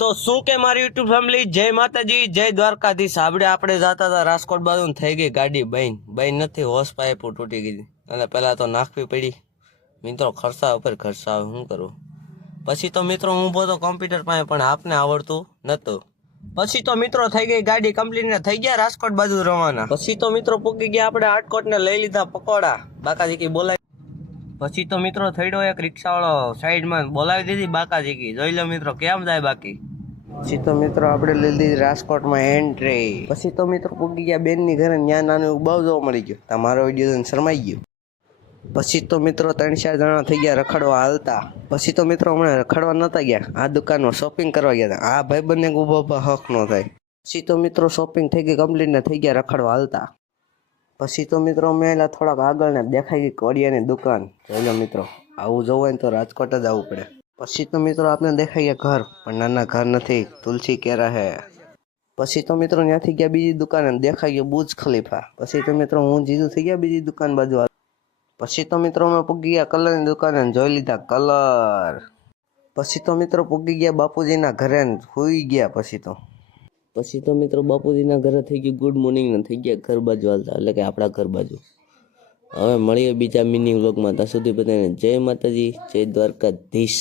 તો શું કે મારી યુટ્યુબ ફેમિલી, જય માતાજી, જય દ્વારકાધીશ. આપણે જતા હતા રાજકોટ બાજુ, થઈ ગઈ ગાડી બન નથી, હોસ પાઇપ તૂટી ગઈ અને પેલા તો નાખવી પડી મિત્રો. ખર્ચા ઉપર ખર્ચા, શું કરું. પછી તો મિત્રો હું ઊભો તો કોમ્પ્યુટર પાસે, પણ આપને આવડતું નતું. પછી તો મિત્રો થઈ ગઈ ગાડી કમ્પ્લીટ ને થઈ ગયા રાજકોટ બાજુ રવાના. પછી તો મિત્રો પૂકી ગયા આપણે આટકોટ ને લઈ લીધા પકોડા, બાકાજી બોલાવી. પછી તો મિત્રો થઈડો એક રિક્ષાવાળો સાઈડમાં બોલાવી દીધી બાકાજી, જોઈ લો મિત્રો કેમ જાય બાકી. પછી તો મિત્રો આપણે લીધી રાજકોટમાં એન્ટ્રી. પછી તો મિત્રો પૂગી ગયા બેનની ઘરે, ત્યાં નાનું બહુ જોવા મળી ગયું. તમારો વિડીયો શરમાઈ ગયો. પછી તો મિત્રો 3-4 જણા થઈ ગયા રખડવા હાલતા. પછી તો મિત્રો હમણાં રખડવા નતા ગયા, આ દુકાનમાં શોપિંગ કરવા ગયા હતા. આ ભાઈ બંને ઉભા હક ન થાય. પછી તો મિત્રો શોપિંગ થઈ ગઈ કમ્પ્લીટ ને થઈ ગયા રખડવા હાલતા. પછી તો મિત્રો મેલા થોડાક આગળ ને દેખાઈ ગઈ કોડિયાની દુકાન. જોઈ લો મિત્રો, આવું જોવું હોય ને તો રાજકોટ જ આવવું પડે. પછી તો મિત્રો આપણે દેખાઈ ગયા ઘર, પણ નાના ઘર નથી, તુલસી કેરા હે. પછી તો મિત્રો ત્યાંથી ગયા બીજી દુકાન, દેખાઈ ગયો બુર્જ ખલીફા. પછી તો મિત્રો હું જીજુ થઈ ગયા બીજી દુકાન બાજુ. પછી તો મિત્રો અમે પૂગી ગયા કલરની દુકાને, જોઈ લીધા કલર. પછી તો મિત્રો પૂગી ગયા બાપુજીના ઘરે, સુઈ ગયા. પછી તો મિત્રો બાપુજીના ઘરે થઈ ગયું ગુડ મોર્નિંગ ને થઈ ગયા ઘર બાજુ હાલતા, એટલે કે આપણા ઘર બાજુ. હવે મળીએ બીજા મિની વ્લોગમાં. ત્યાં સુધી બધાને જય માતાજી, જય દ્વારકાધીશ.